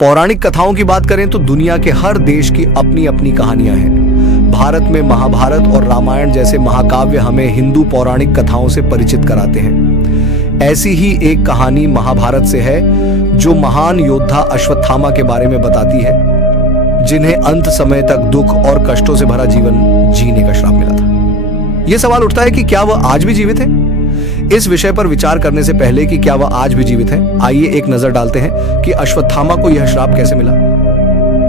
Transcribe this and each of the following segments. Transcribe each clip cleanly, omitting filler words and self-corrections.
पौराणिक कथाओं की बात करें तो दुनिया के हर देश की अपनी अपनी कहानियां हैं। भारत में महाभारत और रामायण जैसे महाकाव्य हमें हिंदू पौराणिक कथाओं से परिचित कराते हैं। ऐसी ही एक कहानी महाभारत से है जो महान योद्धा अश्वत्थामा के बारे में बताती है, जिन्हें अंत समय तक दुख और कष्टों से भरा जीवन जीने का श्राप मिला था। यह सवाल उठता है कि क्या वह आज भी जीवित है? इस विषय पर विचार करने से पहले कि क्या वह आज भी जीवित है, आइए एक नजर डालते हैं कि अश्वत्थामा को यह श्राप कैसे मिला।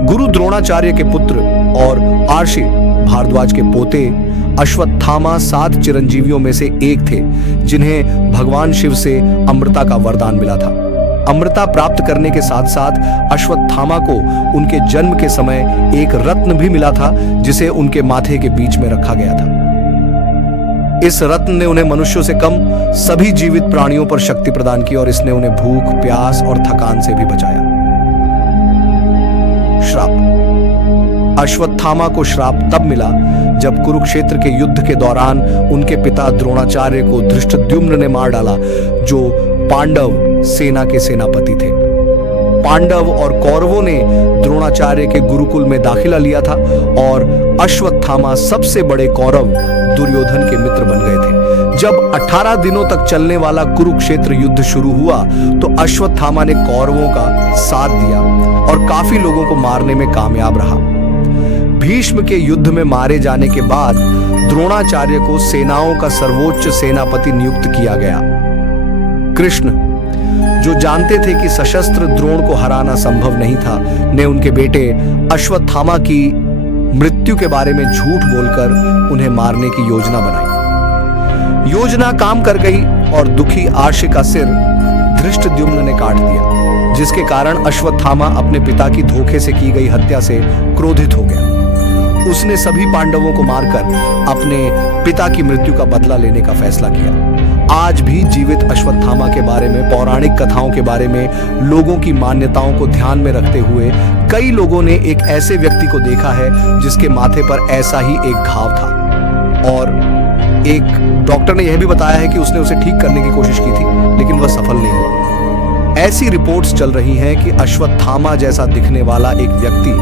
गुरु द्रोणाचार्य के पुत्र और आर्षि भारद्वाज के पोते अश्वत्थामा 7 चिरंजीवियों में से एक थे, जिन्हें भगवान शिव से अमृता का वरदान मिला था। अमृता प्राप्त करने के साथ साथ अश्वत्थामा को उनके जन्म के समय एक रत्न भी मिला था, जिसे उनके माथे के बीच में रखा गया था। इस रत्न ने उन्हें मनुष्यों से कम सभी जीवित प्राणियों पर शक्ति प्रदान की और इसने उन्हें भूख, प्यास और थकान से भी बचाया। श्राप। अश्वत्थामा को श्राप तब मिला जब कुरुक्षेत्र के युद्ध के दौरान उनके पिता द्रोणाचार्य को धृष्टद्युम्न ने मार डाला, जो पांडव सेना के सेनापति थे। पांडव और कौरवों ने द्रोणाचार्य के गुरुकुल में दाखिला लिया था और अश्वत्थामा सबसे बड़े कौरव दुर्योधन के मित्र बन गए थे। जब 18 दिनों तक चलने वाला कुरुक्षेत्र युद्ध शुरू हुआ तो अश्वत्थामा ने कौरवों का साथ दिया और काफी लोगों को मारने में कामयाब रहा। भीष्म के युद्ध में मारे जाने के बाद द्रोणाचार्य को सेनाओं का सर्वोच्च सेनापति नियुक्त किया गया। कृष्ण, जो जानते थे कि सशस्त्र द्रोण को हराना संभव नहीं था, ने उनके बेटे अश्वत्थामा की मृत्यु के बारे में झूठ बोलकर उन्हें मारने की योजना बनाई। योजना काम कर गई और दुखी आर्षि का सिर धृष्टद्युम्न ने काट दिया, जिसके कारण अश्वत्थामा अपने पिता की धोखे से की गई हत्या से क्रोधित हो गया। उसने सभी पांडवों को मारकर अपने पिता की मृत्यु का बदला लेने का फैसला किया। आज भी जीवित अश्वत्थामा के बारे में, पौराणिक कथाओं के बारे में, लोगों की मान्यताओं को ध्यान में रखते हुए कई लोगों ने एक ऐसे व्यक्ति को देखा है जिसके माथे पर ऐसा ही एक घाव था, और एक डॉक्टर ने यह भी बताया है कि उसने उसे ठीक करने की कोशिश की थी, लेकिन वह सफल नहीं हुआ। ऐसी रिपोर्ट्स चल रही हैं कि अश्वत्थामा जैसा दिखने वाला एक व्यक्ति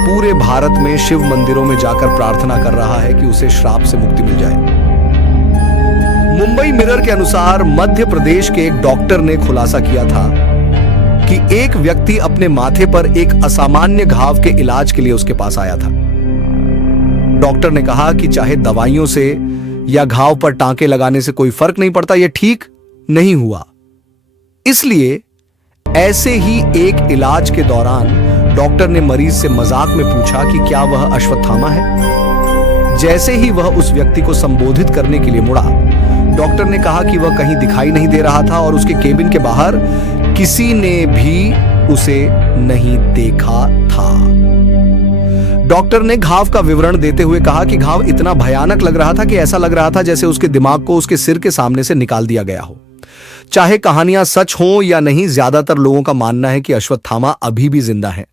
पूरे भारत में शिव मंदिरों में जाकर प्रार्थना कर रहा है कि उसे श्राप से मुक्ति मिल जाए। मुंबई मिरर के अनुसार मध्य प्रदेश के एक डॉक्टर ने खुलासा किया था कि एक व्यक्ति अपने माथे पर एक असामान्य घाव के इलाज के लिए उसके पास आया था। डॉक्टर ने कहा कि चाहे दवाइयों से या घाव पर टांके लगाने से कोई फर्क नहीं पड़ता, यह ठीक नहीं हुआ। इसलिए ऐसे ही एक इलाज के दौरान डॉक्टर ने मरीज से मजाक में पूछा कि क्या वह अश्वत्थामा है। जैसे ही वह उस व्यक्ति को संबोधित करने के लिए मुड़ा, डॉक्टर ने कहा कि वह कहीं दिखाई नहीं दे रहा था और उसके केबिन के बाहर किसी ने भी उसे नहीं देखा था। डॉक्टर ने घाव का विवरण देते हुए कहा कि घाव इतना भयानक लग रहा था कि ऐसा लग रहा था जैसे उसके दिमाग को उसके सिर के सामने से निकाल दिया गया हो। चाहे कहानियां सच हों या नहीं, ज्यादातर लोगों का मानना है कि अश्वत्थामा अभी भी जिंदा है